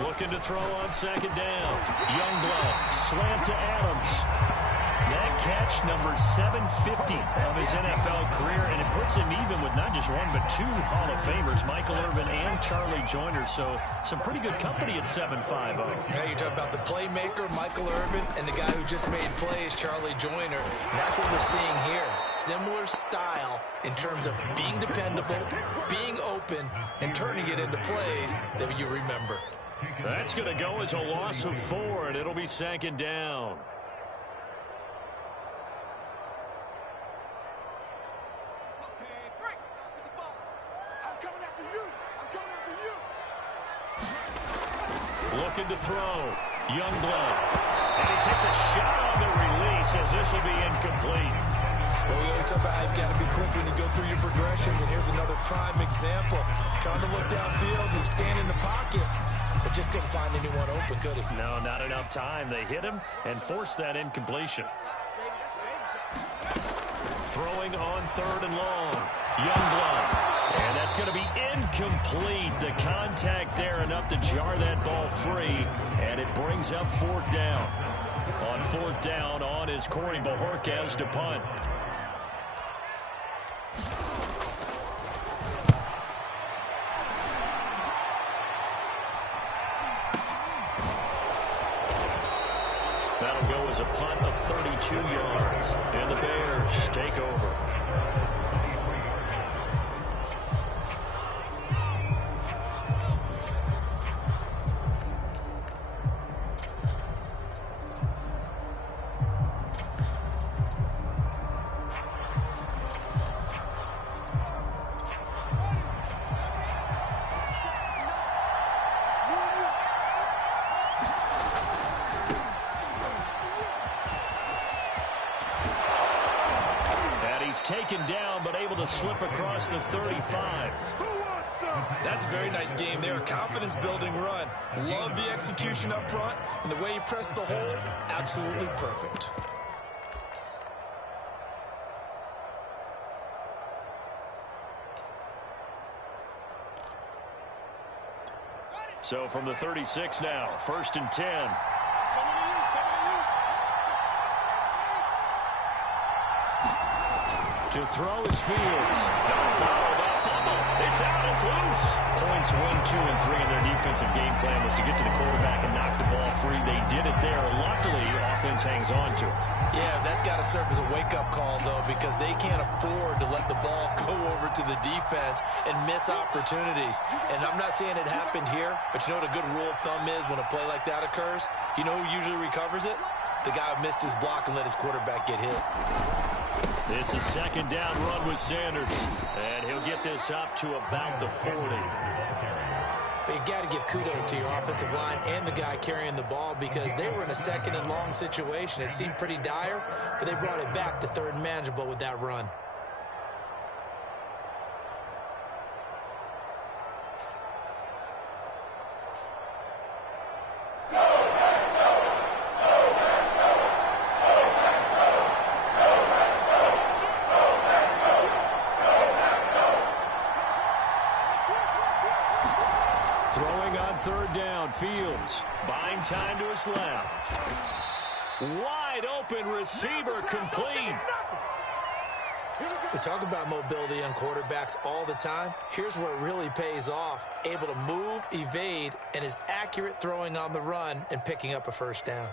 Looking to throw on second down. Youngblood, slant to Adams. That catch, number 750 of his NFL career, and it puts him even with not just one, but two Hall of Famers, Michael Irvin and Charlie Joyner. So some pretty good company at 7-5-0. Yeah, you talk about the playmaker, Michael Irvin, and the guy who just made plays, Charlie Joyner. And that's what we're seeing here. Similar style in terms of being dependable, being open, and turning it into plays that you remember. That's going to go as a loss of 4, and it'll be second down. Looking to throw. Youngblood. And he takes a shot on the release as this will be incomplete. Well, we always talk about how you've got to be quick when you go through your progressions, and here's another prime example. Trying to look downfield, he was standing in the pocket, but just couldn't find anyone open, could he? No, not enough time. They hit him and forced that incompletion. Throwing on third and long. Youngblood. And that's going to be incomplete. The contact there enough to jar that ball free. And it brings up fourth down. On fourth down, on is Corey Bojorquez to punt. That'll go as a punt of 32 yards. And the Bears take over. Taken down, but able to slip across the 35. That's a very nice game there. Confidence-building run. Love the execution up front, and the way he pressed the hole, absolutely perfect. So from the 36 now, 1st and 10. To throw is Fields. It's out. It's loose. Points 1, 2, and 3 in their defensive game plan was to get to the quarterback and knock the ball free. They did it there. Luckily, offense hangs on to it. Yeah, that's got to serve as a wake-up call, though, because they can't afford to let the ball go over to the defense and miss opportunities. And I'm not saying it happened here, but you know what a good rule of thumb is when a play like that occurs? You know who usually recovers it? The guy who missed his block and let his quarterback get hit. It's a second down run with Sanders, and he'll get this up to about the 40. But you got to give kudos to your offensive line and the guy carrying the ball because they were in a second and long situation. It seemed pretty dire, but they brought it back to third and manageable with that run. Third down, Fields buying time to his left. Wide open receiver complete. We talk about mobility on quarterbacks all the time. Here's where it really pays off. Able to move, evade, and is accurate throwing on the run and picking up a first down.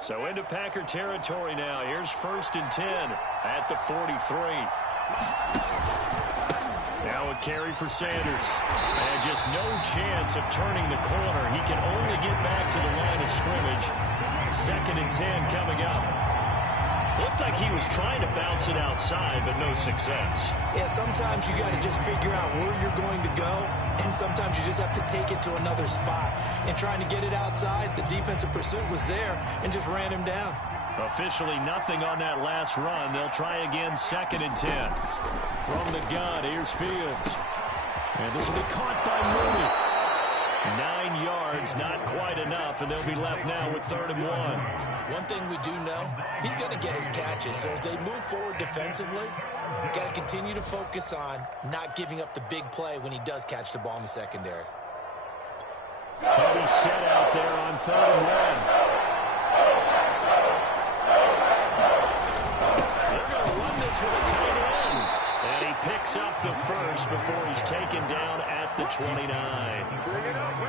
So into Packer territory now. Here's 1st and 10 at the 43. Now a carry for Sanders. And just no chance of turning the corner. He can only get back to the line of scrimmage. 2nd and 10 coming up. Looked like he was trying to bounce it outside, but no success. Yeah, sometimes you got to just figure out where you're going to go, and sometimes you just have to take it to another spot. And trying to get it outside, the defensive pursuit was there and just ran him down. Officially nothing on that last run. They'll try again, 2nd and 10. From the gun, here's Fields. And this will be caught by Mooney. 9 yards, not quite enough, and they'll be left now with 3rd and 1. One thing we do know, he's going to get his catches. So as they move forward defensively, got to continue to focus on not giving up the big play when he does catch the ball in the secondary. Heavy set out there on 3rd and 1. They're going to run this with a tight end. And he picks up the first before he's taken down at the 29.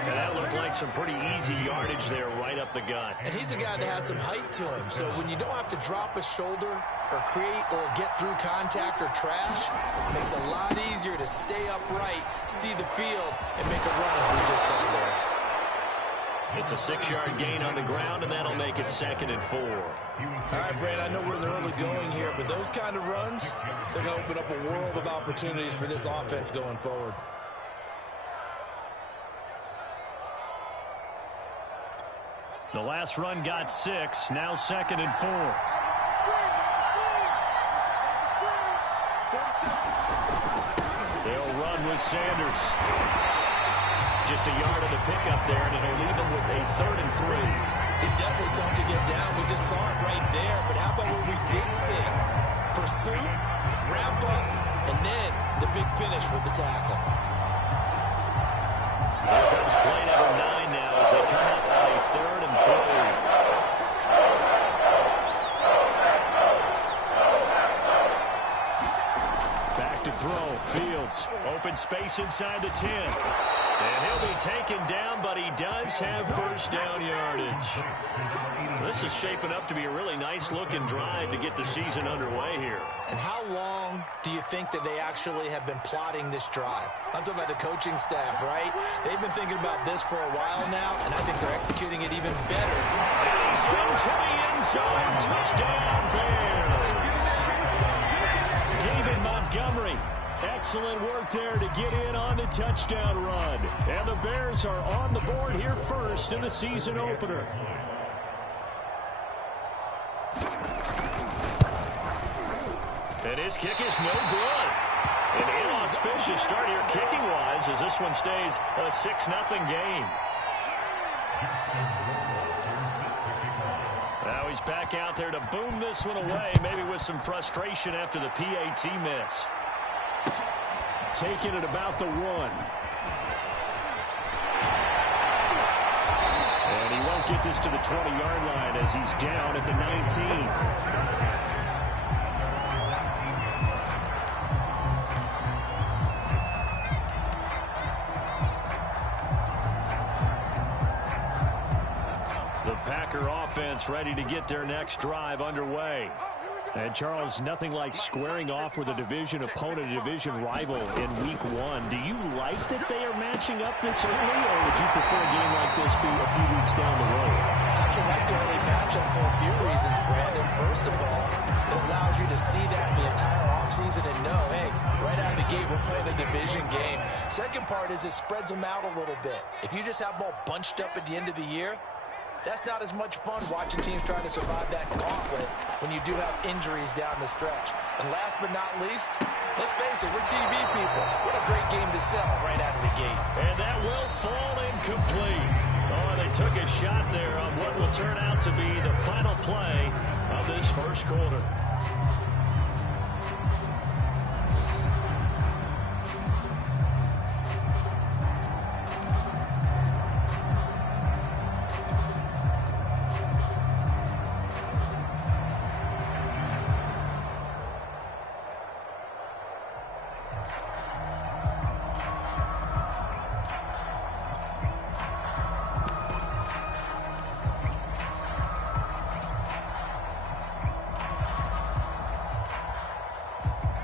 And that looked like some pretty easy yardage there right up the gut. And he's a guy that has some height to him. So when you don't have to drop a shoulder or create or get through contact or trash, it makes it a lot easier to stay upright, see the field, and make a run as we just saw there. It's a 6-yard gain on the ground, and that'll make it 2nd and 4. All right, Brad, I know we're in the early going here, but those kind of runs, they're going to open up a world of opportunities for this offense going forward. The last run got 6, now 2nd and 4. They'll run with Sanders. Just a yard of the pickup there, and it'll leave him with a 3rd and 3. It's definitely tough to get down. We just saw it right there. But how about what we did see? Pursuit, wrap up, and then the big finish with the tackle. Here comes play number 9 now as they come up on a 3rd and 3. Back to throw. Fields. Open space inside the 10. And he'll be taken down, but he does have first down yardage. This is shaping up to be a really nice-looking drive to get the season underway here. And how long do you think that they actually have been plotting this drive? I'm talking about the coaching staff, right? They've been thinking about this for a while now, and I think they're executing it even better. And he's into the end zone. Touchdown, Bears. David Montgomery. Excellent work there to get in on the touchdown run. And the Bears are on the board here first in the season opener. And his kick is no good. An inauspicious start here kicking-wise as this one stays a 6-0 game. Now he's back out there to boom this one away, maybe with some frustration after the PAT miss. Taking it about the 1. And he won't get this to the 20-yard line as he's down at the 19. The Packer offense ready to get their next drive underway. And, Charles, nothing like squaring off with a division opponent, a division rival in Week 1. Do you like that they are matching up this early, or would you prefer a game like this be a few weeks down the road? I actually like the early matchup for a few reasons, Brandon. First of all, it allows you to see that the entire offseason and know, hey, right out of the gate, we're playing a division game. Second part is it spreads them out a little bit. If you just have them all bunched up at the end of the year, that's not as much fun watching teams trying to survive that gauntlet when you do have injuries down the stretch. And last but not least, let's face it, we're TV people. What a great game to sell right out of the gate. And that will fall incomplete. Oh, they took a shot there on what will turn out to be the final play of this first quarter.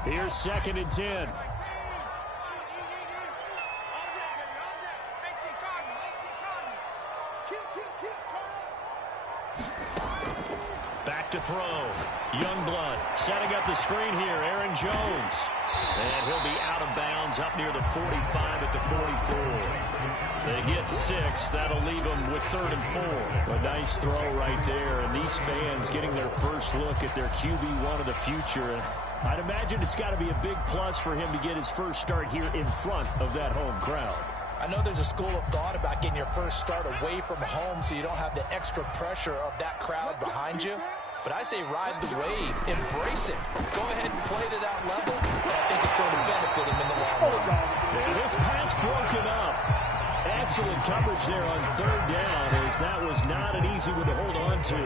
Here's 2nd and 10. Back to throw. Youngblood setting up the screen here. Aaron Jones. And he'll be out of bounds up near the 45 at the 44. They get 6. That'll leave them with 3rd and 4. A nice throw right there. And these fans getting their first look at their QB1 of the future. I'd imagine it's got to be a big plus for him to get his first start here in front of that home crowd. I know there's a school of thought about getting your first start away from home so you don't have the extra pressure of that crowd behind you. But I say ride the wave, embrace it. Go ahead and play to that level, and I think it's going to benefit him in the long run. And this pass broken up. Excellent coverage there on third down, as that was not an easy one to hold on to.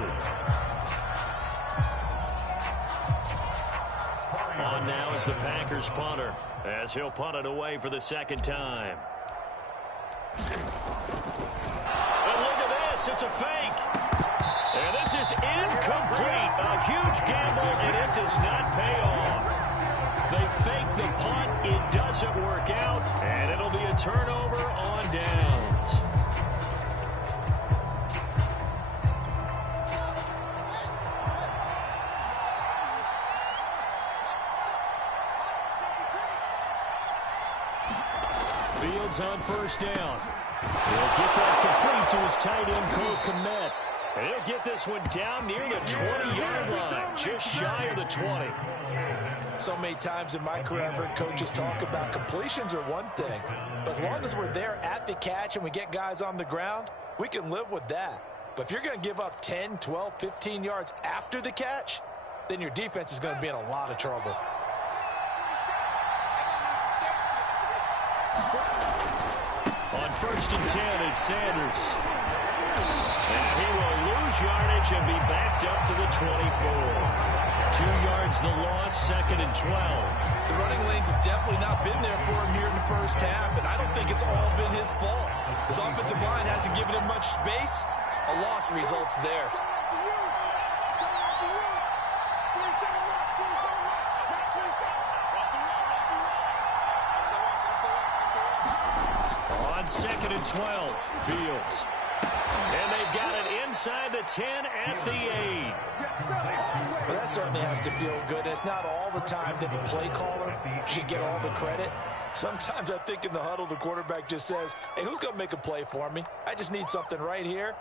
On now is the Packers punter, as he'll punt it away for the second time. And look at this, it's a fake. And this is incomplete. A huge gamble, and it does not pay off. They fake the punt, it doesn't work out, and it'll be a turnover on downs. Fields on first down. He'll get that complete to his tight end, Cole Kmet. And he'll get this one down near the 20-yard line, just shy of the 20. So many times in my career, I've heard coaches talk about completions are one thing. But as long as we're there at the catch and we get guys on the ground, we can live with that. But if you're going to give up 10, 12, 15 yards after the catch, then your defense is going to be in a lot of trouble. On first and 10, it's Sanders. And he will lose yardage and be backed up to the 24. 2 yards the loss, second and 12. The running lanes have definitely not been there for him here in the first half, and I don't think it's all been his fault. His offensive line hasn't given him much space. A loss results there. On second and 12, Fields. And they've got it inside the 10 at the 8. Well, that certainly has to feel good. It's not all the time that the play caller should get all the credit. Sometimes I think in the huddle, the quarterback just says, hey, who's going to make a play for me? I just need something right here.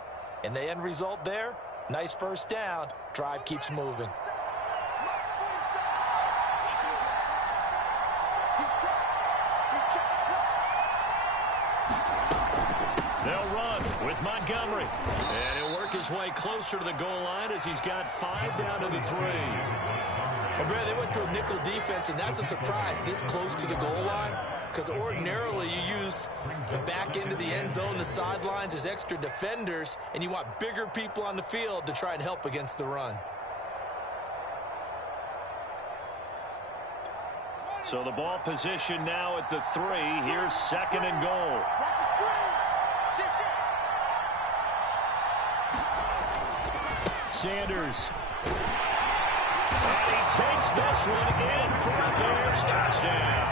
And the end result there, nice first down. Drive keeps moving. They'll run with Montgomery. And he'll work his way closer to the goal line as he's got 5 down to the 3. And Brad, they went to a nickel defense, and that's a surprise this close to the goal line, because ordinarily you use the back end of the end zone, the sidelines as extra defenders, and you want bigger people on the field to try and help against the run. So the ball position now at the 3. Here's second and goal. Sanders. And he takes this one in for a Bears touchdown.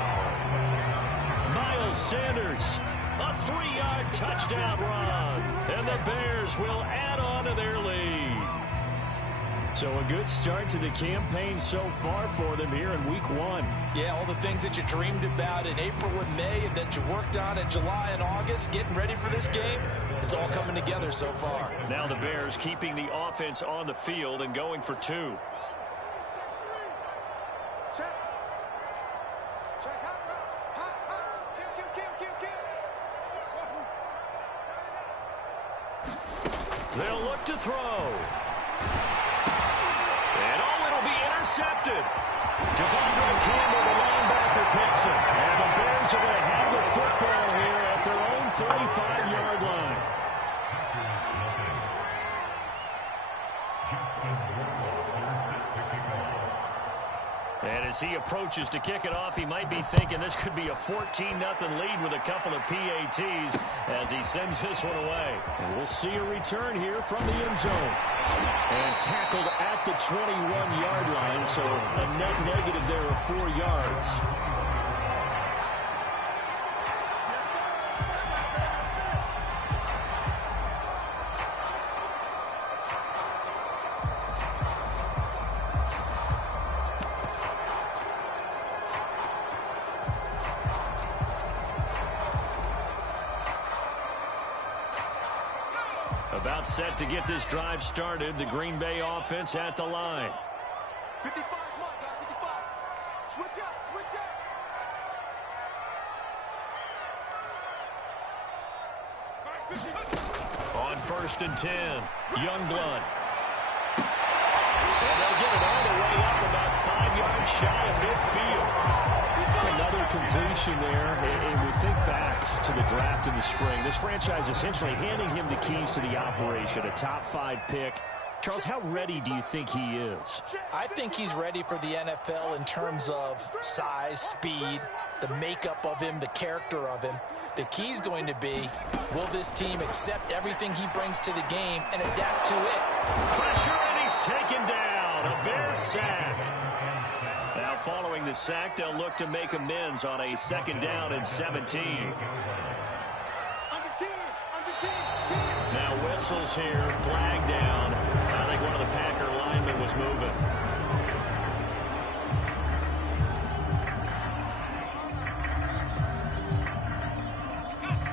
Miles Sanders, a 3-yard touchdown run. And the Bears will add on to their lead. So a good start to the campaign so far for them here in week 1. Yeah, all the things that you dreamed about in April and May and that you worked on in July and August, getting ready for this game, it's all coming together so far. Now the Bears keeping the offense on the field and going for 2. They'll look to throw. And it'll be intercepted. Devondre Campbell, the linebacker, picks it. And the Bears are going to have the football here at their own 35-yard line. And as he approaches to kick it off, he might be thinking this could be a 14-0 lead with a couple of PATs as he sends this one away. And we'll see a return here from the end zone. And tackled at the 21-yard line, so a net negative there of 4 yards. About set to get this drive started. The Green Bay offense at the line. 55, mark, 55. Switch up, switch up. On 1st and 10, Youngblood. And they'll get it all the way up about 5 yards shy of midfield. Another completion there, and we think back to the draft in the spring. This franchise essentially handing him the keys to the operation, a top 5 pick. Charles, how ready do you think he is? I think he's ready for the NFL in terms of size, speed, the makeup of him, the character of him. The key's going to be, will this team accept everything he brings to the game and adapt to it? Pressure, and he's taken down. A Bears sack. Now following the sack, they'll look to make amends on a 2nd down and 17. Now whistles here, flag down. I think one of the Packer linemen was moving.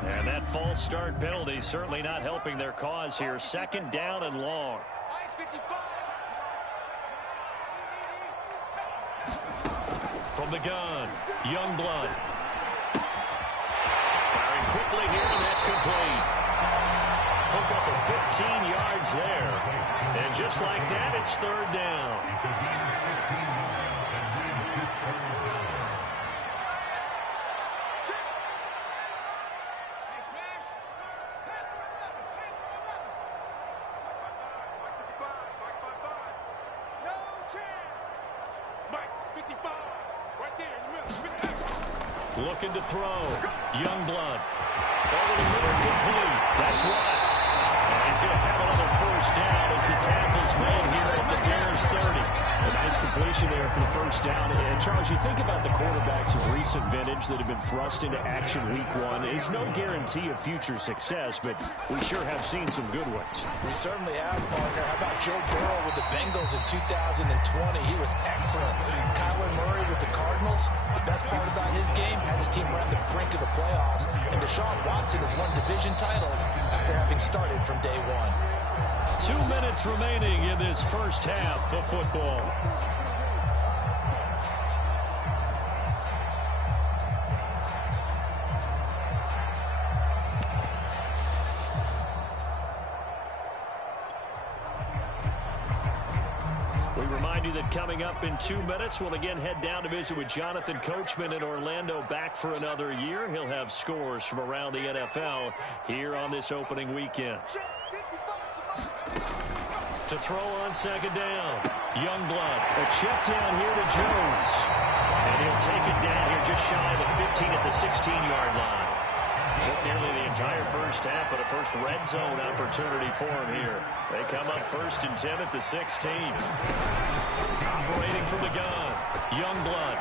And that false start penalty certainly not helping their cause here. 2nd down and long. From the gun, Youngblood. Firing quickly here, and that's complete. Hook up at 15 yards there. And just like that, it's 3rd down. Looking to throw. Youngblood. Over the middle, complete. That's Watts. And he's going to have another 1st down as the tackle's made here at the Bears 30. A nice completion there for the 1st down. And Charles, you think about the quarterbacks of recent vintage that have been thrust into action week 1. It's no guarantee of future success, but we sure have seen some good ones. We certainly have, partner. How about Joe Burrow with the Bengals in 2020? He was excellent. Kyler Murray with the Cardinals. The best part about his game has his team around the brink of the playoffs. And Deshaun Watson has won division titles after having started from day 1. 2 minutes remaining in this 1st half of football. We remind you that coming up in 2 minutes, we'll again head down to visit with Jonathan Coachman in Orlando, back for another year. He'll have scores from around the NFL here on this opening weekend. To throw on 2nd down, Youngblood. A check down here to Jones. And he'll take it down here just shy of the 15 at the 16-yard line. Took nearly the entire 1st half, but a first red zone opportunity for him here. They come up 1st and 10 at the 16. Operating from the gun, Youngblood.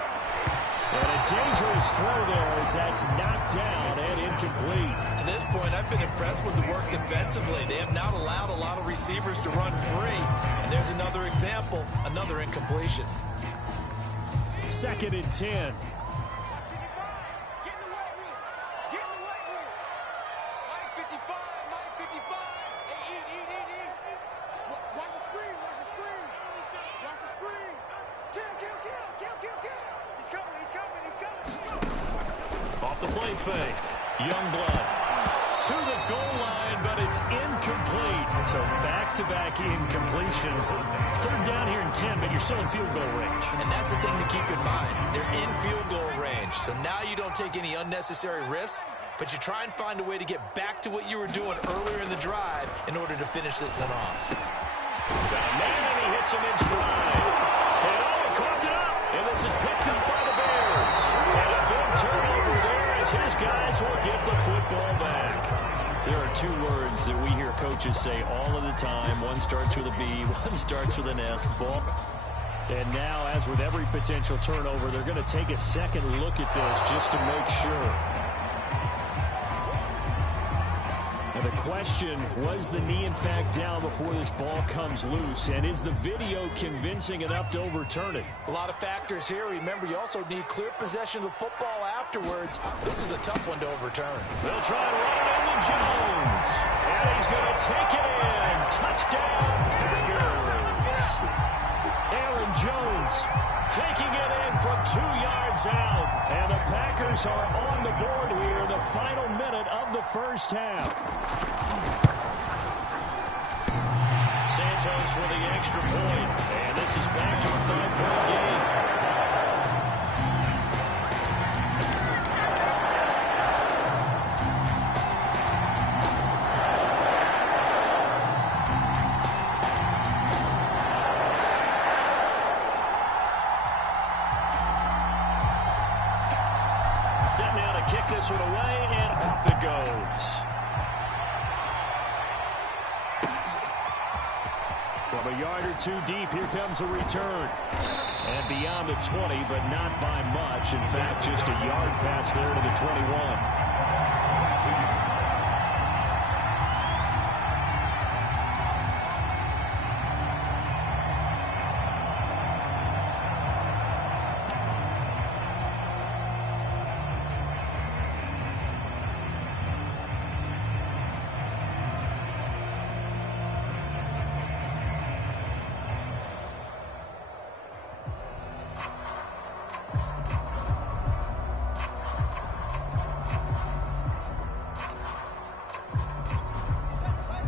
And a dangerous throw there as that's knocked down and incomplete. To this point, I've been impressed with the work defensively. They have not allowed a lot of receivers to run free. And there's another example, another incompletion. 2nd and 10. Off the play fake, Youngblood to the goal line, but it's incomplete. So back-to-back incompletions. 3rd down here in 10, but you're still in field goal range. And that's the thing to keep in mind. They're in field goal range. So now you don't take any unnecessary risks, but you try and find a way to get back to what you were doing earlier in the drive in order to finish this one off. Got a man, and he hits him in stride. And caught it up, and this is picked up by the Bears. And a big turnover there as his guys will get the football back. There are 2 words that we hear coaches say all of the time. One starts with a B, one starts with an S. Ball. And now, as with every potential turnover, they're going to take a second look at this just to make sure. And the question, was the knee in fact down before this ball comes loose? And is the video convincing enough to overturn it? A lot of factors here. Remember, you also need clear possession of the football afterwards. This is a tough one to overturn. They'll try to run it into Jones. And he's going to take it in. Touchdown, Packers. Aaron Jones taking it in from 2 yards out. And the Packers are on the board here in the final minute of the first half. Santos with the extra point. And this is back to a 5-point game. Set now to kick this one away, and off it goes. From a yard or two deep, here comes a return. And beyond the 20, but not by much. In fact, just a yard pass there to the 21.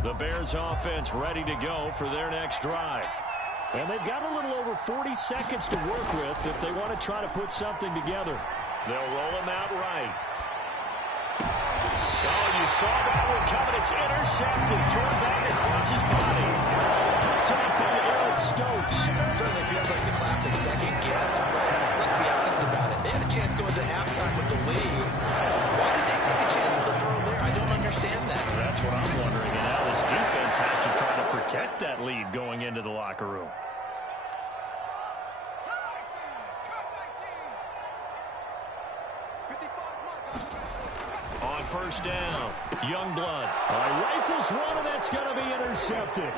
The Bears offense ready to go for their next drive. And they've got a little over 40 seconds to work with if they want to try to put something together. They'll roll him out right. Oh, you saw that one coming. It's intercepted. Turned back across his body. Top by Eric Stokes. Certainly feels like the classic second guess, but let's be honest about it. They had a chance going to halftime with the lead. Why did they take a chance with a throw there? I don't understand that. That's what I'm wondering. And now this defense has to try to protect that lead going into the locker room. On first down, Youngblood. Rifles one, and that's going to be intercepted.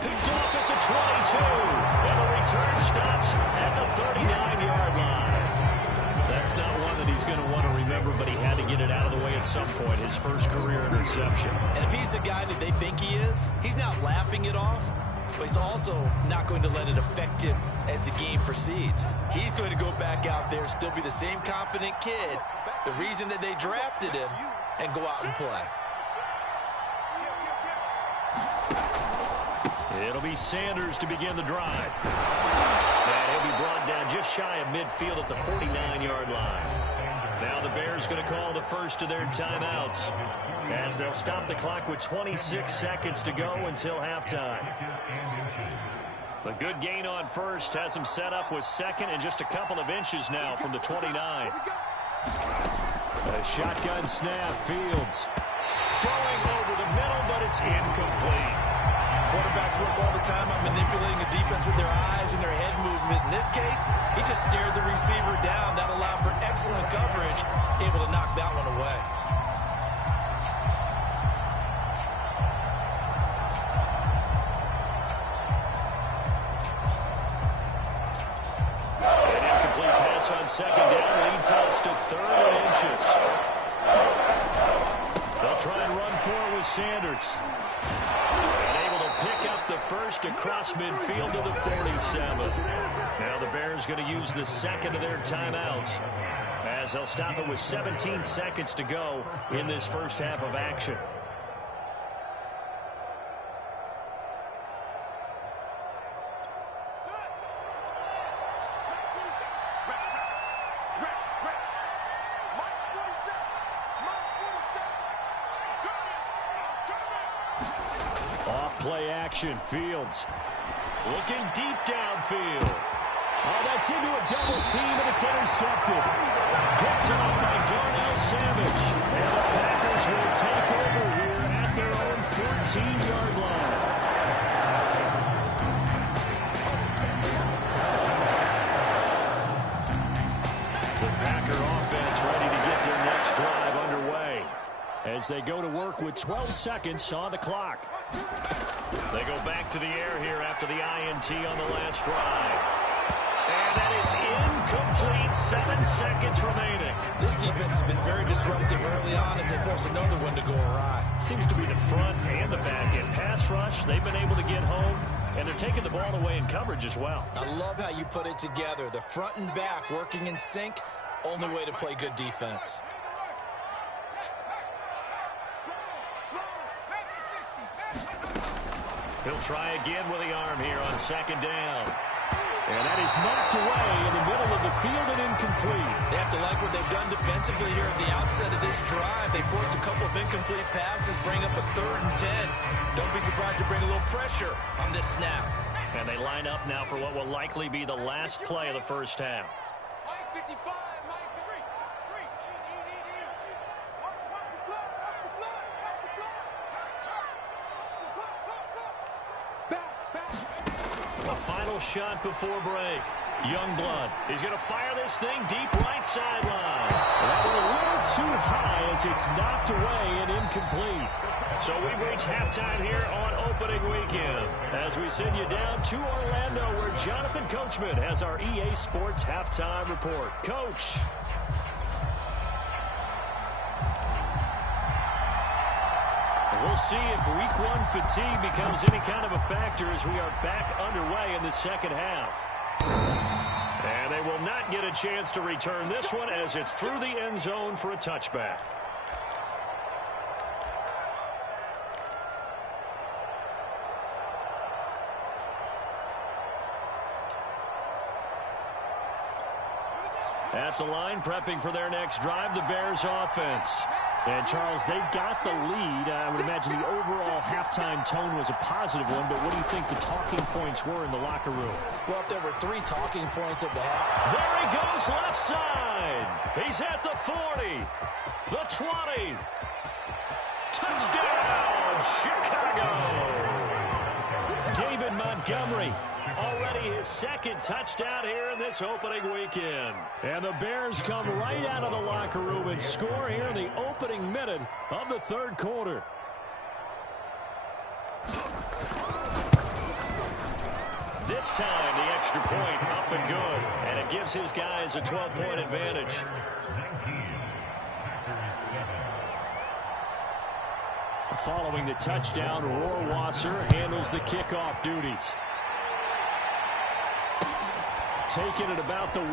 Picked off at the 22. And the return stops at the 39-yard line. That's not one that he's going to want to remember, but he had to get it out of the way at some point. His first career interception. And if he's the guy that they think he is, he's not laughing it off, but he's also not going to let it affect him as the game proceeds. He's going to go back out there, still be the same confident kid, the reason that they drafted him, and go out and play. It'll be Sanders to begin the drive. And he'll be brought down just shy of midfield at the 49-yard line. Now the Bears going to call the first of their timeouts as they'll stop the clock with 26 seconds to go until halftime. A good gain on first has him set up with second and just a couple of inches now from the 29. A shotgun snap, Fields. Throwing over the middle, but it's incomplete. Quarterbacks work all the time on manipulating the defense with their eyes and their head movement. In this case, he just stared the receiver down. That allowed for excellent coverage, able to knock that one away. An incomplete pass on second down leads us to 3rd and inches. They'll try and run forward with Sanders. Pick up the first across midfield to the 47. Now the Bears going to use the second of their timeouts as they'll stop it with 17 seconds to go in this first half of action. Play action, Fields. Looking deep downfield. Oh, that's into a double team, and it's intercepted. Picked up by Darnell Savage. And the Packers will take over here at their own 14-yard line. The Packer offense ready to get their next drive underway as they go to work with 12 seconds on the clock. They go back to the air here after the INT on the last drive. And that is incomplete. 7 seconds remaining. This defense has been very disruptive early on as they force another one to go awry. Seems to be the front and the back end. Pass rush, they've been able to get home. And they're taking the ball away in coverage as well. I love how you put it together. The front and back working in sync, only way to play good defense. He'll try again with the arm here on second down. And that is knocked away in the middle of the field and incomplete. They have to like what they've done defensively here at the outset of this drive. They forced a couple of incomplete passes, bring up a 3rd and 10. Don't be surprised to bring a little pressure on this snap. And they line up now for what will likely be the last play of the first half. Mike 55, Mike 3. Watch the blood, watch the blood, watch the blood. Back. A final shot before break. Youngblood. He's going to fire this thing deep right sideline. That one a little too high as it's knocked away and incomplete. So we've reached halftime here on opening weekend as we send you down to Orlando where Jonathan Coachman has our EA Sports halftime report. Coach. We'll see if week 1 fatigue becomes any kind of a factor as we are back underway in the second half. And they will not get a chance to return this one as it's through the end zone for a touchback. At the line, prepping for their next drive, the Bears offense. And, Charles, they've got the lead. I would imagine the overall halftime tone was a positive one, but what do you think the talking points were in the locker room? Well, if there were 3 talking points at the half. There he goes left side. He's at the 40, the 20. Touchdown, Chicago. David Montgomery. Already his 2nd touchdown here in this opening weekend. And the Bears come right out of the locker room and score here in the opening minute of the 3rd quarter. This time the extra point up and good. And it gives his guys a 12-point advantage. Following the touchdown, Rohrwasser handles the kickoff duties. Taking it about the 1.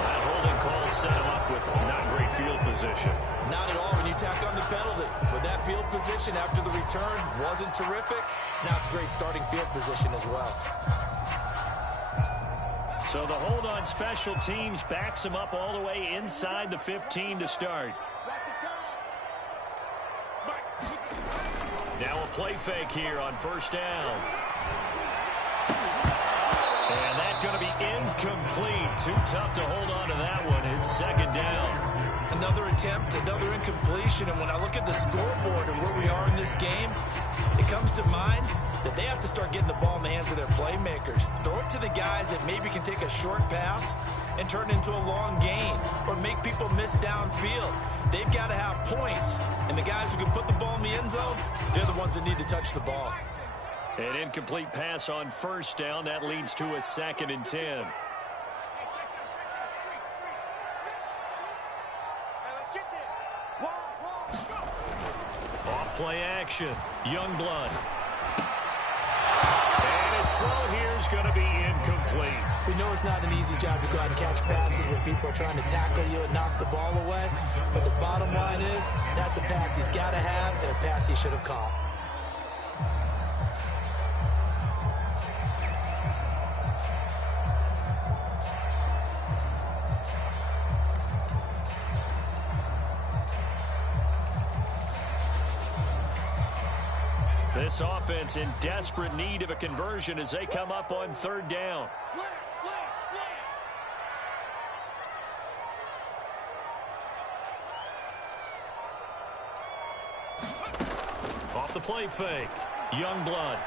That holding call set him up with not great field position. Not at all when you tack on the penalty. But that field position after the return wasn't terrific. So now it's great starting field position as well. So the hold on special teams backs him up all the way inside the 15 to start. Now a play fake here on first down. And that's going to be incomplete. Too tough to hold on to that one. It's 2nd down. Another attempt, another incompletion. And when I look at the scoreboard and where we are in this game, it comes to mind that they have to start getting the ball in the hands of their playmakers. Throw it to the guys that maybe can take a short pass and turn it into a long gain or make people miss downfield. They've got to have points. And the guys who can put the ball in the end zone, they're the ones that need to touch the ball. An incomplete pass on first down. That leads to a 2nd and 10. Off play action. Youngblood. And his throw here is going to be incomplete. We know it's not an easy job to go out and catch passes when people are trying to tackle you and knock the ball away. But the bottom line is, that's a pass he's got to have and a pass he should have caught. This offense in desperate need of a conversion as they come up on 3rd down. Slam, slam, slam. Off the play fake. Youngblood.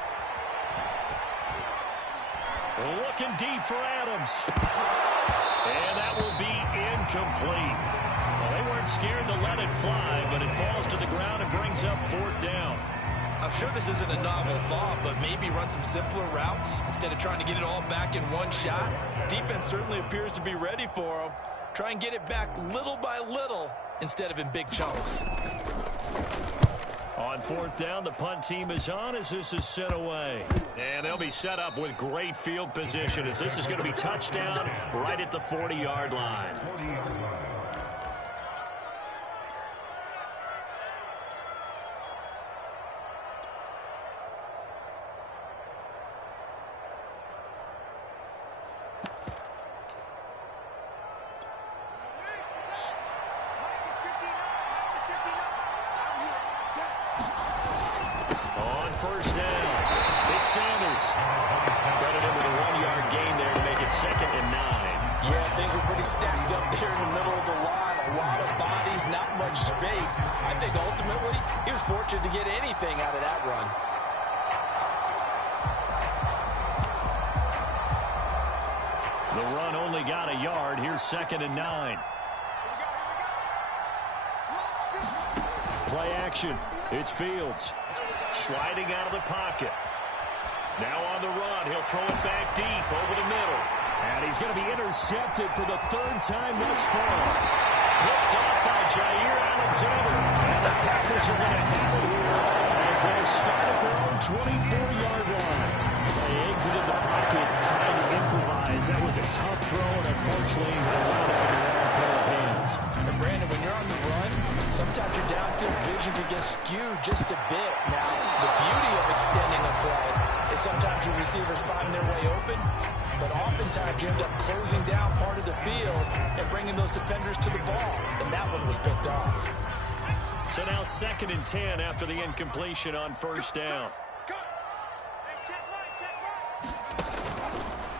Looking deep for Adams. And that will be incomplete. Well, they weren't scared to let it fly, but it falls to the ground and brings up 4th down. I'm sure this isn't a novel thought, but maybe run some simpler routes instead of trying to get it all back in one shot. Defense certainly appears to be ready for them. Try and get it back little by little instead of in big chunks. On fourth down, the punt team is on as this is sent away. And they'll be set up with great field position as this is going to be touchdown right at the 40-yard line. First down, it's Sanders. Credited with a 1-yard gain there to make it 2nd and 9. Yeah, things were pretty stacked up there in the middle of the line. A lot of bodies, not much space. I think ultimately he was fortunate to get anything out of that run. The run only got a yard. Here's 2nd and 9. Play action. It's Fields. Sliding out of the pocket. Now on the run. He'll throw it back deep over the middle. And he's going to be intercepted for the 3rd time thus far. Picked off by Jair Alexander. And the Packers are going to have it here as they start at their own 24-yard line. They exited the pocket trying to improvise. That was a tough throw, and unfortunately, they wound up in the wrong pair of hands. And Brandon, when you're on the run, sometimes your downfield vision can get skewed just a bit. Now, the beauty of extending a play is sometimes your receivers find their way open, but oftentimes you end up closing down part of the field and bringing those defenders to the ball, and that one was picked off. So now 2nd and 10 after the incompletion on first down.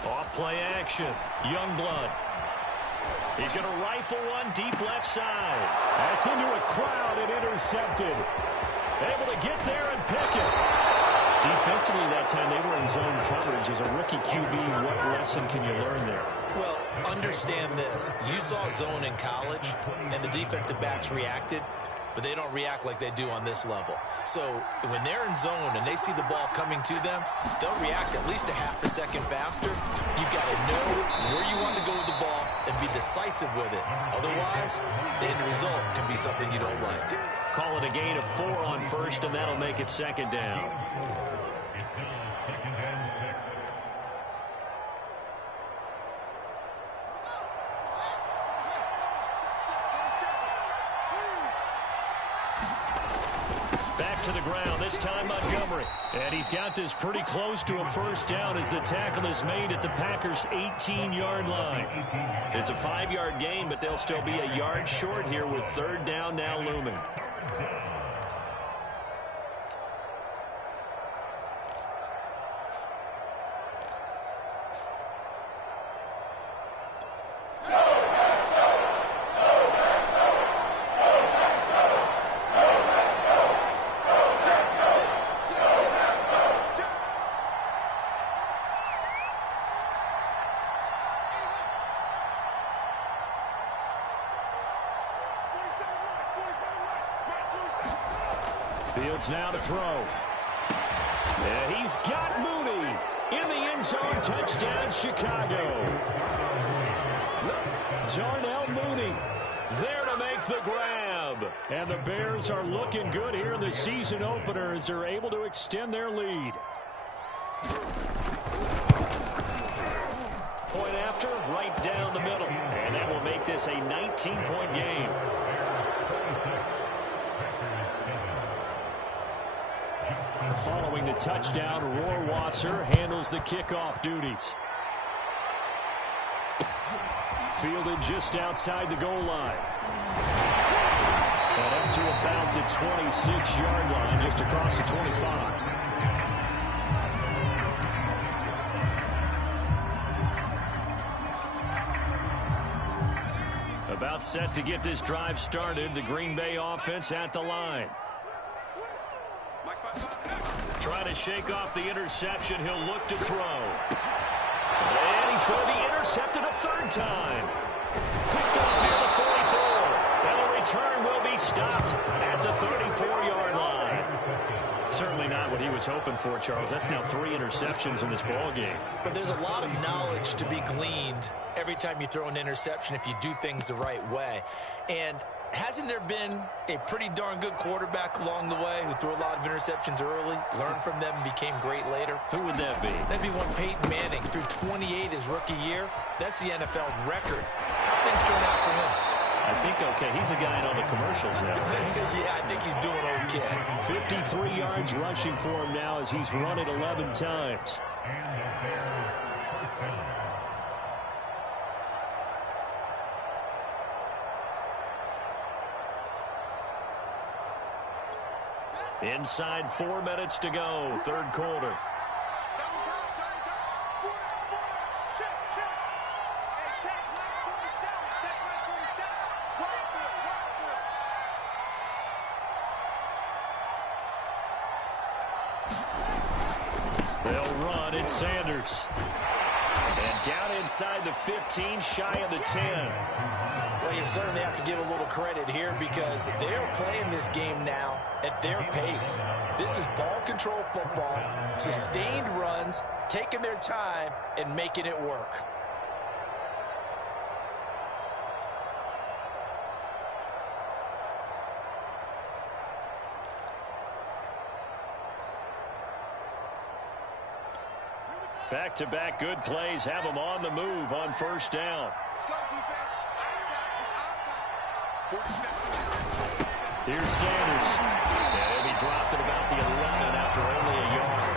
Off play action, Youngblood. He's going to rifle one deep left side. That's into a crowd and intercepted. Able to get there and pick it. Defensively that time they were in zone coverage. As a rookie QB, what lesson can you learn there? Well, understand this. You saw zone in college, and the defensive backs reacted, but they don't react like they do on this level. So when they're in zone and they see the ball coming to them, they'll react at least a half a second faster. You've got to know where you want to go with the ball and be decisive with it. Otherwise, the end result can be something you don't like. Call it a gain of 4 on first, and that'll make it 2nd down. To the ground, this time Montgomery. And he's got this pretty close to a first down as the tackle is made at the Packers' 18-yard line. It's a 5-yard gain, but they'll still be a yard short here with 3rd down now looming. Fields now to throw. And he's got Mooney in the end zone. Touchdown, Chicago. Darnell Mooney there to make the grab. And the Bears are looking good here in the season opener as they're able to extend their lead. Point after, right down the middle. And that will make this a 19-point game. Following the touchdown, Rohrwasser handles the kickoff duties. Fielded just outside the goal line. And up to about the 26-yard line, just across the 25. About set to get this drive started. The Green Bay offense at the line. Trying to shake off the interception. He'll look to throw. And he's going to be intercepted a 3rd time. Picked up near the 44. And the return will be stopped at the 34-yard line. Certainly not what he was hoping for, Charles. That's now 3 interceptions in this ball game. But there's a lot of knowledge to be gleaned every time you throw an interception if you do things the right way. And hasn't there been a pretty darn good quarterback along the way who threw a lot of interceptions early, learned from them, and became great later? Who would that be? That'd be one Peyton Manning. Threw 28 his rookie year. That's the NFL record. How things turn out for him? I think okay. He's a guy on the commercials now. Yeah, I think he's doing okay. 53 yards rushing for him now as he's run it 11 times. Inside 4 minutes to go, third quarter. They'll run. It's Sanders. And down inside the 15, shy of the 10. Well, you certainly have to give a little credit here because they're playing this game now at their pace. This is ball control football, sustained runs, taking their time, and making it work. Back-to-back good plays have them on the move on first down. Let's go, defense. It's our time. Here's Sanders. And he dropped it about the 11 after only a yard.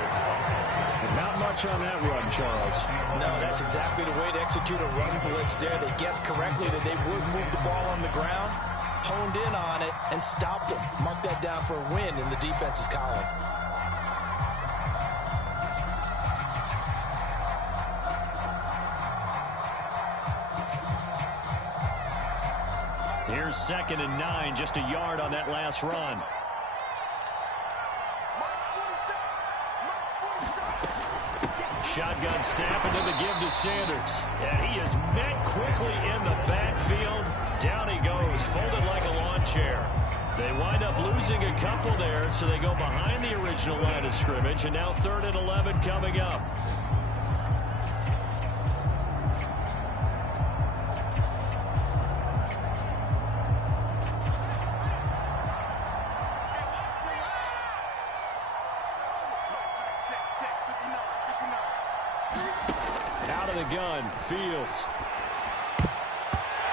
Not much on that run, Charles. No, that's exactly the way to execute a run blitz there. They guessed correctly that they would move the ball on the ground, honed in on it, and stopped them. Mark that down for a win in the defense's column. Here's 2nd and 9, just a yard on that last run. Shotgun snap into the give to Sanders. And he is met quickly in the backfield. Down he goes, folded like a lawn chair. They wind up losing a couple there, so they go behind the original line of scrimmage. And now 3rd and 11 coming up. Gun, Fields.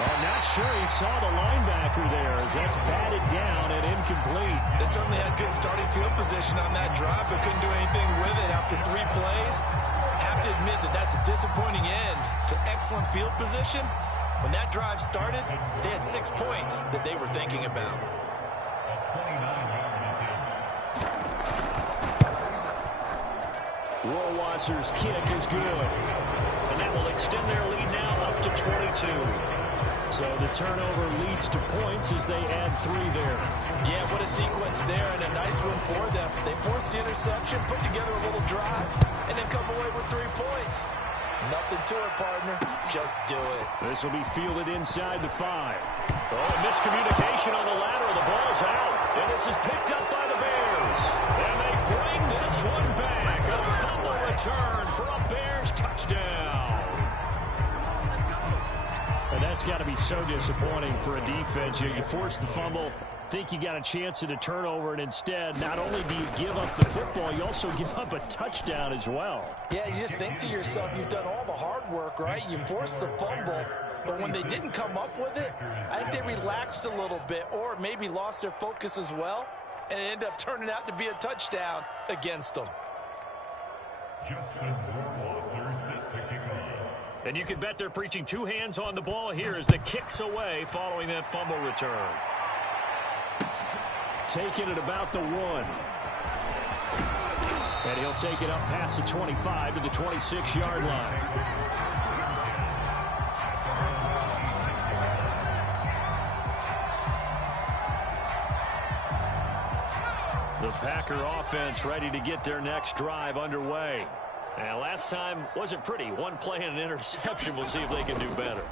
I'm not sure he saw the linebacker there as that's batted down and incomplete. They certainly had good starting field position on that drive, but couldn't do anything with it after 3 plays. Have to admit that that's a disappointing end to excellent field position. When that drive started, they had 6 points that they were thinking about. Rohrwasser's kick is good. And that will extend their lead now up to 22. So the turnover leads to points as they add 3 there. Yeah, what a sequence there and a nice one for them. They force the interception, put together a little drive, and then come away with 3 points. Nothing to it, partner. Just do it. This will be fielded inside the 5. Oh, miscommunication on the lateral. The ball's out. And this is picked up by the Bears. And they bring this one back. A fumble return for a Bears touchdown. And that's got to be so disappointing for a defense. You force the fumble, think you got a chance at a turnover, and instead, not only do you give up the football, you also give up a touchdown as well. Yeah, you just think to yourself, you've done all the hard work, right? You forced the fumble, but when they didn't come up with it, I think they relaxed a little bit or maybe lost their focus as well, and it ended up turning out to be a touchdown against them. And you can bet they're preaching 2 hands on the ball here as the kick's away following that fumble return. Taking it about the 1. And he'll take it up past the 25 to the 26-yard line. The Packer offense ready to get their next drive underway. And last time wasn't pretty. 1 play and an interception. We'll see if they can do better.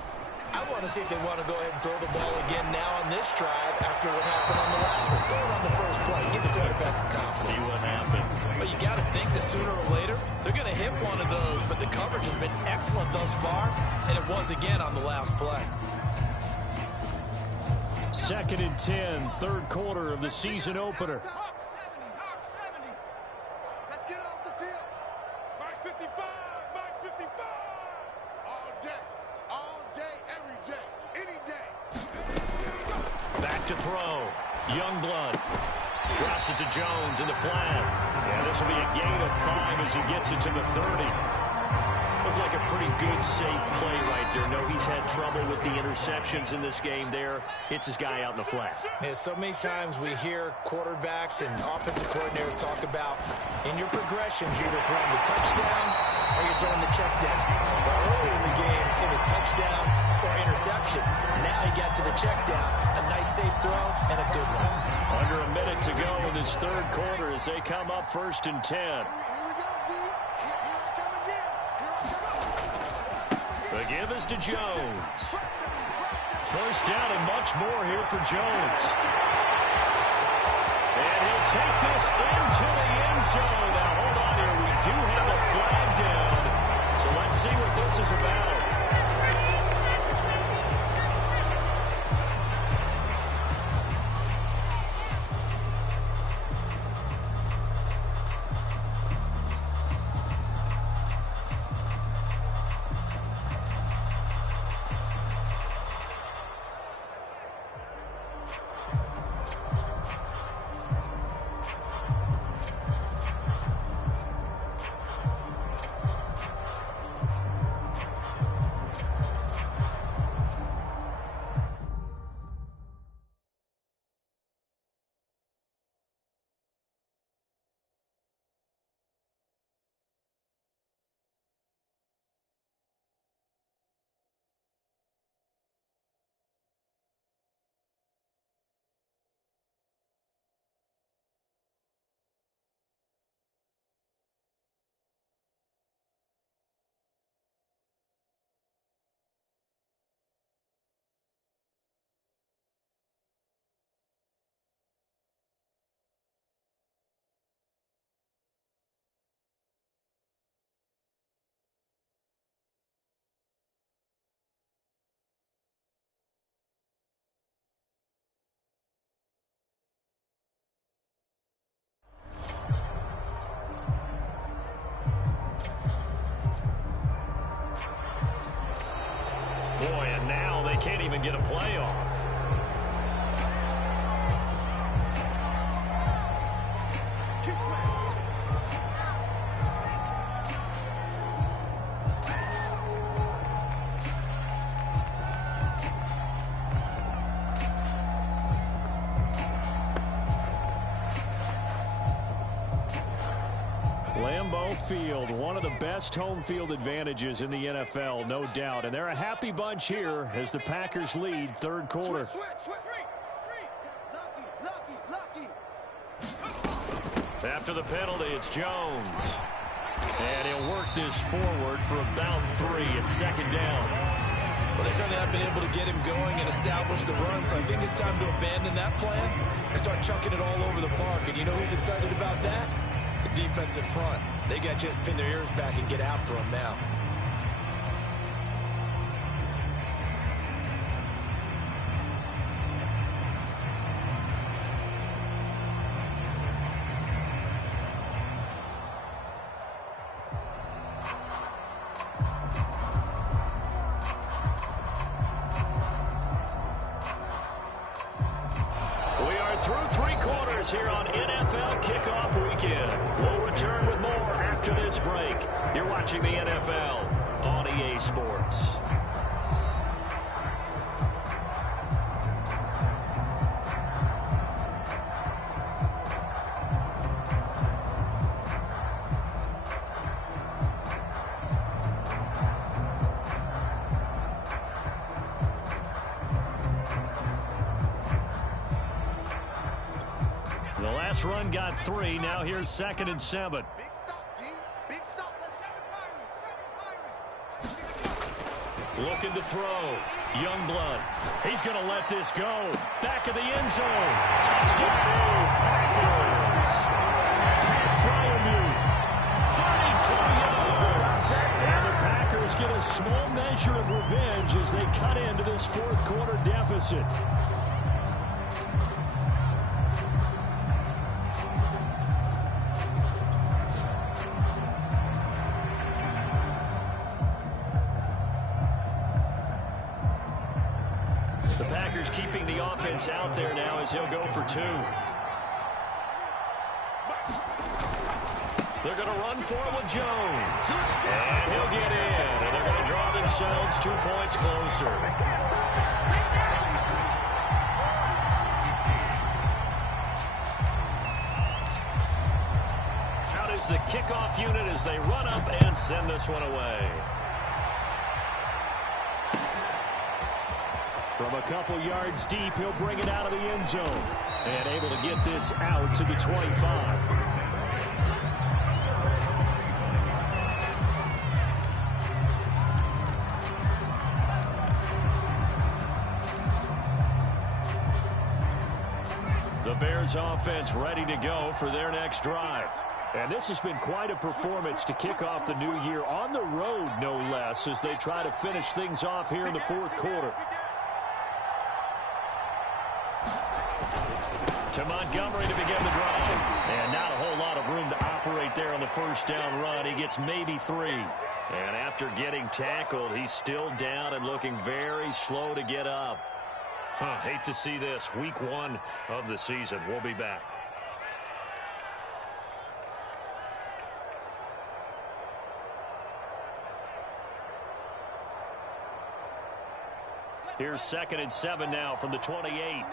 I want to see if they want to go ahead and throw the ball again now on this drive after what happened on the last one. Throw it on the first play. Give the quarterback gain some confidence. See what happens. But you got to think that sooner or later, they're going to hit one of those. But the coverage has been excellent thus far, and it was again on the last play. 2nd and 10, third quarter of the season opener. Let's get off the field. Mark 55, Mark 55. All day, every day, any day. Back to throw. Youngblood drops it to Jones in the flat. And this will be a gain of 5 as he gets it to the 30. Looked like a pretty good, safe play right there. No, he's had trouble with the interceptions in this game there. Hits his guy out in the flat. Yeah, so many times we hear quarterbacks and offensive coordinators talk about in your progressions, you're either throwing the touchdown or you're throwing the check down. Well, earlier in the game, it was touchdown or interception. Now he got to the check down. A nice safe throw and a good one. Under a minute to go in this third quarter as they come up 1st and 10. Here we go, D. Here I come again. The give is to Jones. First down and much more here for Jones. And he'll take this into the end zone. Now, hold on here. We do have a flag down. So let's see what this is about. Boy, and now they can't even get a playoff. Lambeau Field, one of the best home field advantages in the NFL, no doubt. And they're a happy bunch here as the Packers lead third quarter. After the penalty, it's Jones. And he'll work this forward for about 3 at 2nd down. Well, they certainly have been able to get him going and establish the run, so I think it's time to abandon that plan and start chunking it all over the park. And you know who's excited about that? The defensive front. They got to just pin their ears back and get after him now. We are through 3 quarters here on NFL Kickoff Weekend. We'll return with more after this break. You're watching the NFL on EA Sports. The last run got 3. Now here's 2nd and 7. Big stop, D. Big stop. Let's Looking to throw. Youngblood. He's going to let this go. Back of the end zone. Touchdown, Packers. pressure of revenge as they cut into this fourth quarter deficit. The Packers keeping the offense out there now as he'll go for 2. They're going to run for it with Jones. And he'll get in. And they're going to draw themselves 2 points closer. Out is the kickoff unit as they run up and send this one away. From a couple yards deep, he'll bring it out of the end zone. And able to get this out to the 25. The Bears offense ready to go for their next drive. And this has been quite a performance to kick off the new year on the road, no less, as they try to finish things off here in the fourth quarter. To Montgomery to begin the drive. And not a whole lot of room to operate there on the first down run. He gets maybe 3. And after getting tackled, he's still down and looking very slow to get up. Hate to see this. Week 1 of the season. We'll be back. Here's 2nd and 7 now from the 28.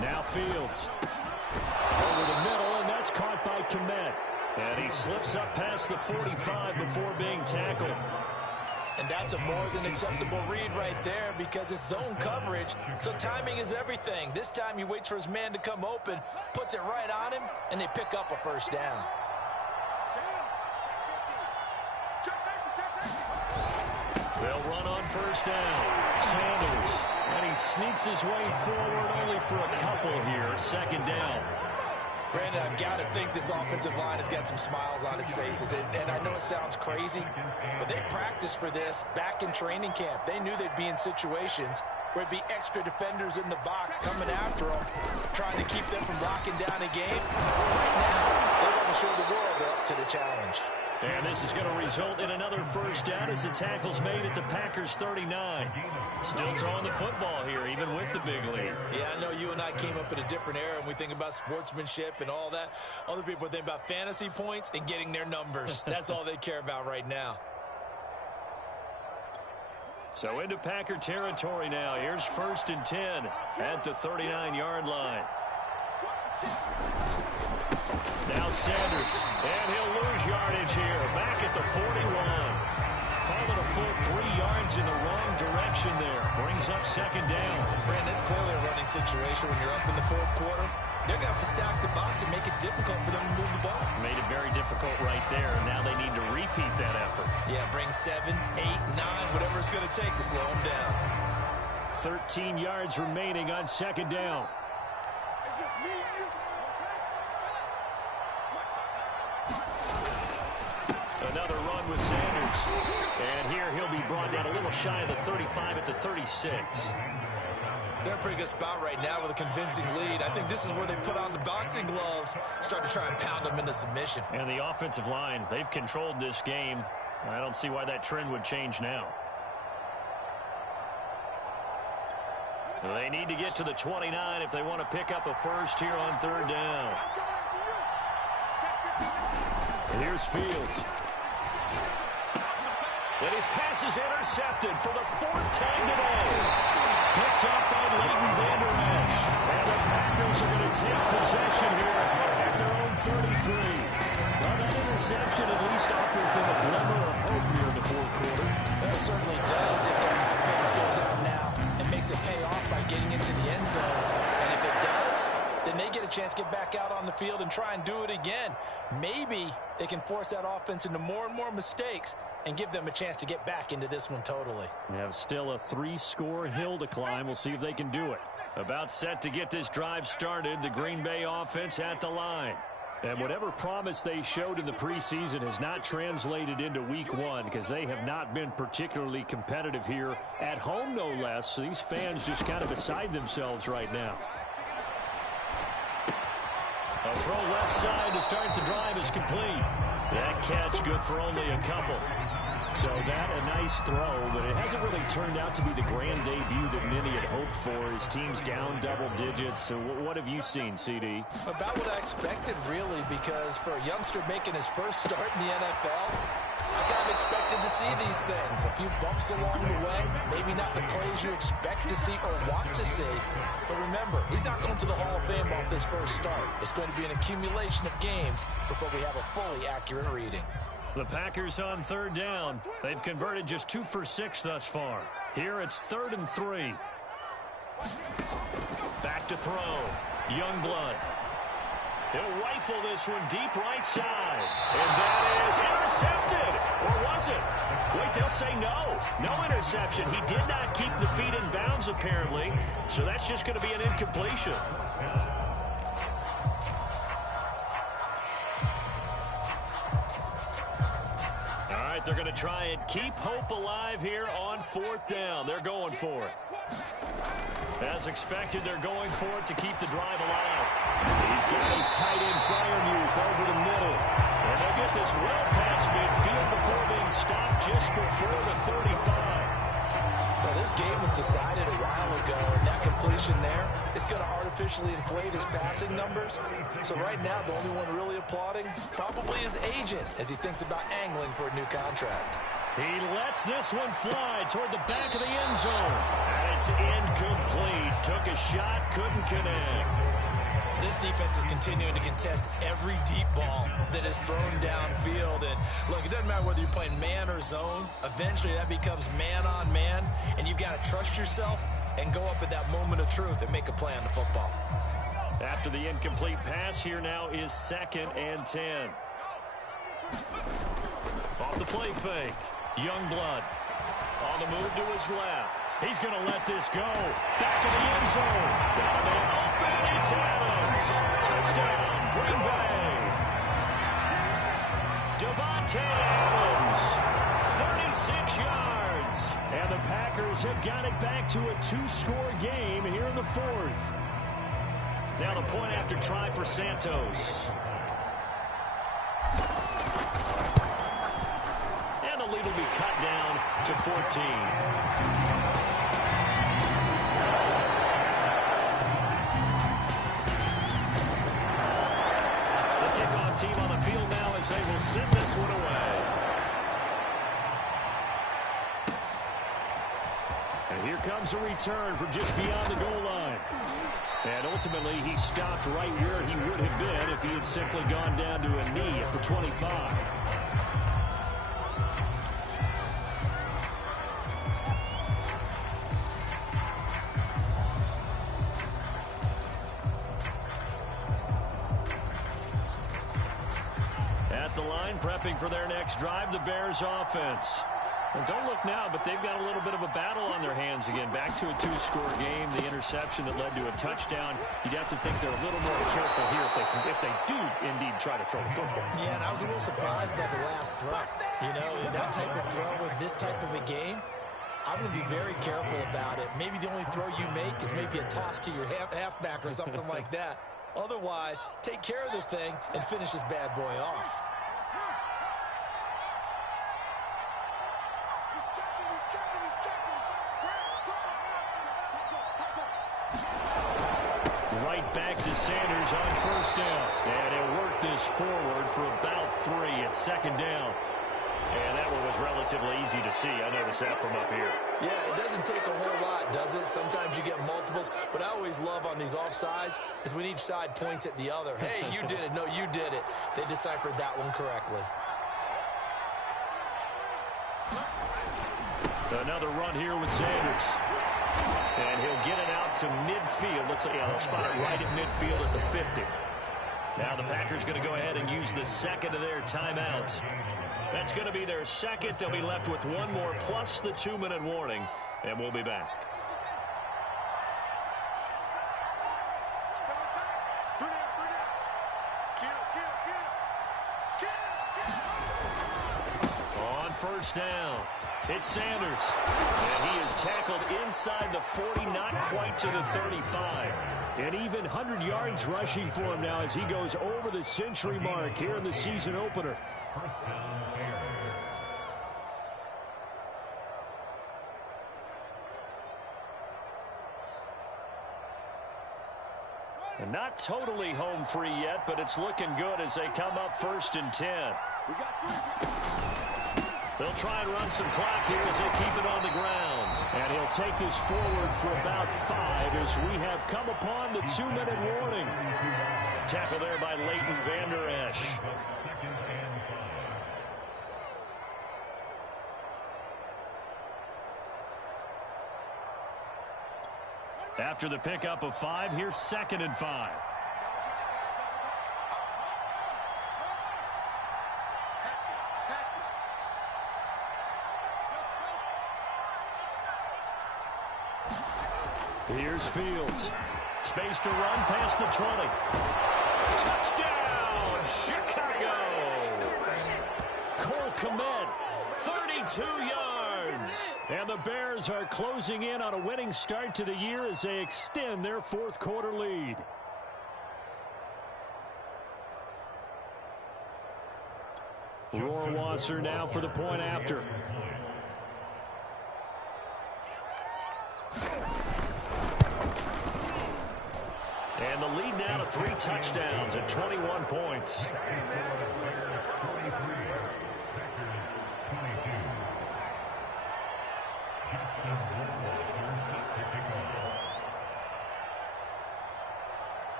Now Fields. Over the middle, and that's caught by Kmet. And he slips up past the 45 before being tackled. And that's a more than acceptable read right there because it's zone coverage, so timing is everything. This time he waits for his man to come open, puts it right on him, and they pick up a first down. They'll run on first down. Sanders. And he sneaks his way forward only for a couple here. 2nd down. Brandon, I've got to think this offensive line has got some smiles on its faces. And I know it sounds crazy, but they practiced for this back in training camp. They knew they'd be in situations where it'd be extra defenders in the box coming after them, trying to keep them from locking down a game. Right now, they want to show the world they're up to the challenge. And this is going to result in another first down as the tackle's made at the Packers' 39. Still throwing the football here, even with the big lead. Yeah, I know you and I came up in a different era, and we think about sportsmanship and all that. Other people think about fantasy points and getting their numbers. That's all they care about right now. So into Packer territory now. Here's 1st and 10 at the 39-yard line. Now Sanders, and he'll lose yardage here. Back at the 41. Call it a full 3 yards in the wrong direction there. Brings up 2nd down. Brandon, it's clearly a running situation when you're up in the fourth quarter. They're going to have to stack the box and make it difficult for them to move the ball. Made it very difficult right there. Now they need to repeat that effort. Yeah, bring 7, 8, 9, whatever it's going to take to slow them down. 13 yards remaining on 2nd down. It's just me and you. Another run with Sanders. And here he'll be brought down a little shy of the 35 at the 36. They're in a pretty good spot right now with a convincing lead. I think this is where they put on the boxing gloves, start to try and pound them into submission. And the offensive line, they've controlled this game. I don't see why that trend would change now. They need to get to the 29 if they want to pick up a first here on 3rd down. And here's Fields. And his pass is intercepted for the 4th time today. Picked up by Leighton Vander Esch. And the Packers are going to take possession here at their own 33. Well, that interception at least offers them a glimmer of hope here in the fourth quarter. That certainly does if their offense goes out now and makes it pay off by getting into the end zone. And if it does, then they get a chance to get back out on the field and try and do it again. Maybe they can force that offense into more and more mistakes and give them a chance to get back into this one totally. They have still a 3-score hill to climb. We'll see if they can do it. About set to get this drive started. The Green Bay offense at the line. And whatever promise they showed in the preseason has not translated into week one because they have not been particularly competitive here at home, no less. So these fans just kind of beside themselves right now. A throw left side to start the drive is complete. That catch good for only a couple. So that a nice throw, but it hasn't really turned out to be the grand debut that many had hoped for. His team's down double digits. So what have you seen, CD? About what I expected, really, because for a youngster making his first start in the NFL, I kind of expected to see these things. A few bumps along the way, maybe not the plays you expect to see or want to see. But remember, he's not going to the Hall of Fame off this first start. It's going to be an accumulation of games before we have a fully accurate reading. The Packers on third down. They've converted just 2 for 6 thus far. Here it's 3rd and 3. Back to throw. Youngblood. He'll rifle this one deep right side. And that is intercepted. Or was it? Wait, they'll say no. No interception. He did not keep the feet in bounds, apparently. So that's just going to be an incompletion. They're going to try and keep hope alive here on 4th down. They're going for it. As expected, they're going for it to keep the drive alive. He's got his tight end Freiermuth over the middle. And they'll get this well past midfield before being stopped just before the 35. Well, this game was decided a while ago, and that completion there is going to artificially inflate his passing numbers. So right now, the only one really applauding probably his agent as he thinks about angling for a new contract. He lets this one fly toward the back of the end zone. And it's incomplete. Took a shot, couldn't connect. This defense is continuing to contest every deep ball that is thrown downfield. And look, it doesn't matter whether you're playing man or zone. Eventually, that becomes man on man. And you've got to trust yourself and go up at that moment of truth and make a play on the football. After the incomplete pass, here now is 2nd and 10. Off the play fake. Youngblood on the move to his left. He's going to let this go. Back in the end zone. Got a man open. It's Adams. Touchdown, Green Bay. Devontae Adams. 36 yards. And the Packers have got it back to a 2-score game here in the 4th. Now the point after try for Santos. And the lead will be cut down to 14. Team on the field now as they will send this one away. And here comes a return from just beyond the goal line. And ultimately, he stopped right where he would have been if he had simply gone down to a knee at the 25. Prepping for their next drive, the Bears offense. And don't look now, but they've got a little bit of a battle on their hands again. Back to a 2-score game. The interception that led to a touchdown. You'd have to think they're a little more careful here if they do indeed try to throw the football. Yeah, and I was a little surprised by the last throw. You know, that type of throw with this type of a game, I'm going to be very careful about it. Maybe the only throw you make is maybe a toss to your halfback or something like that. Otherwise, take care of the thing and finish this bad boy off. To Sanders on 1st down. And he'll work this forward for about 3 at 2nd down. And that one was relatively easy to see. I noticed that from up here. Yeah, it doesn't take a whole lot, does it? Sometimes you get multiples. What I always love on these offsides is when each side points at the other. Hey, you did it. No, you did it. They deciphered that one correctly. Another run here with Sanders. And he'll get it out to midfield. Let's say, they'll spot it right at midfield at the 50. Now the Packers going to go ahead and use the second of their timeouts. That's going to be their second. They'll be left with one more plus the 2-minute warning. And we'll be back. Kill. first down. It's Sanders. And he is tackled inside the 40, not quite to the 35. And even 100 yards rushing for him now as he goes over the century mark here in the season opener. And not totally home free yet, but it's looking good as they come up 1st and 10. They'll try and run some clock here as they keep it on the ground. And he'll take this forward for about 5 as we have come upon the 2-minute warning. Tackle there by Leighton Vander Esch. After the pickup of 5, here's 2nd and 5. Here's Fields. Space to run past the 20. Touchdown, Chicago! Cole Kmet, 32 yards. And the Bears are closing in on a winning start to the year as they extend their 4th quarter lead. Rohrwasser now for the point after. And the lead now to 3 touchdowns and 21 points.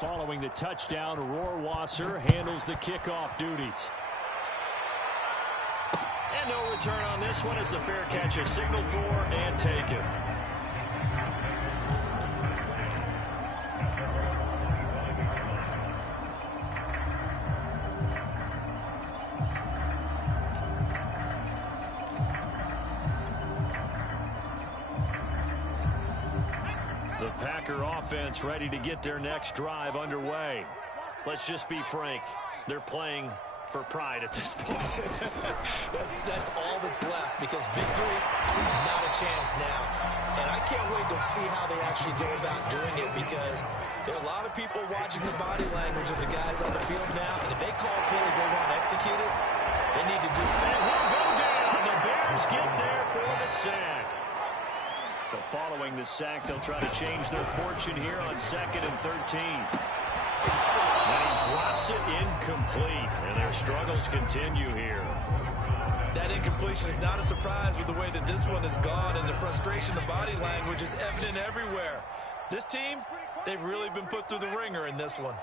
Following the touchdown, Rohrwasser handles the kickoff duties. And no return on this one as the fair catch is signaled for and taken. The Packer offense ready to get their next drive underway. Let's just be frank. They're playing for pride at this point. that's all that's left because victory, not a chance now. And I can't wait to see how they actually go about doing it because there are a lot of people watching the body language of the guys on the field now. And if they call plays they want executed, they need to do it. And he'll go down. The Bears get there for the sack. But following the sack, they'll try to change their fortune here on 2nd and 13. And he drops it incomplete. And their struggles continue here. That incompletion is not a surprise with the way that this one has gone, and the frustration of body language is evident everywhere. This team, they've really been put through the ringer in this one.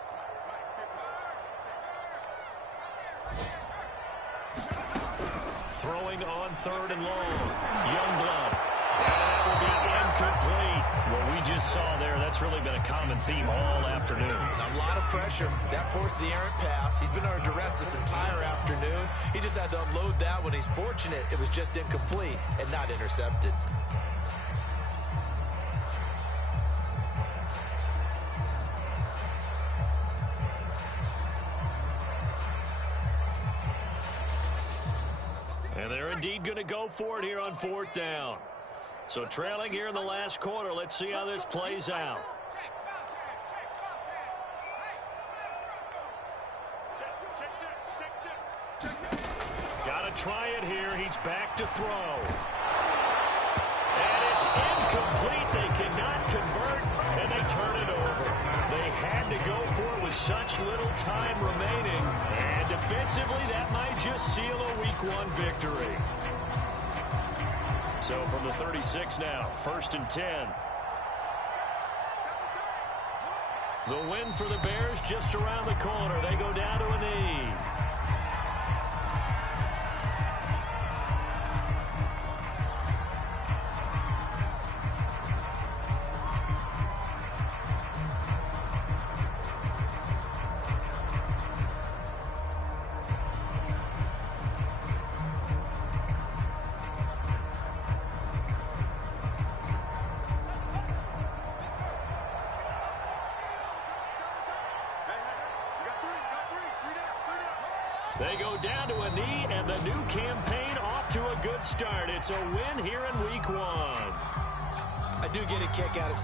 Throwing on 3rd and long. Youngblood. And that will be incomplete. What we just saw there, that's really been a common theme all afternoon. A lot of pressure. That forced the errant pass. He's been under duress this entire afternoon. He just had to unload that when he's fortunate. It was just incomplete and not intercepted. And they're indeed going to go for it here on 4th down. So trailing here in the last quarter, let's see how this plays out. Got to try it here. He's back to throw. And it's incomplete. They cannot convert, and they turn it over. They had to go for it with such little time remaining. And defensively, that might just seal a Week 1 victory. So from the 36 now, 1st and 10. The win for the Bears just around the corner. They go down to a knee. They go down to a knee, and the new campaign off to a good start. It's a win here in Week 1. I do get a kick out of seeing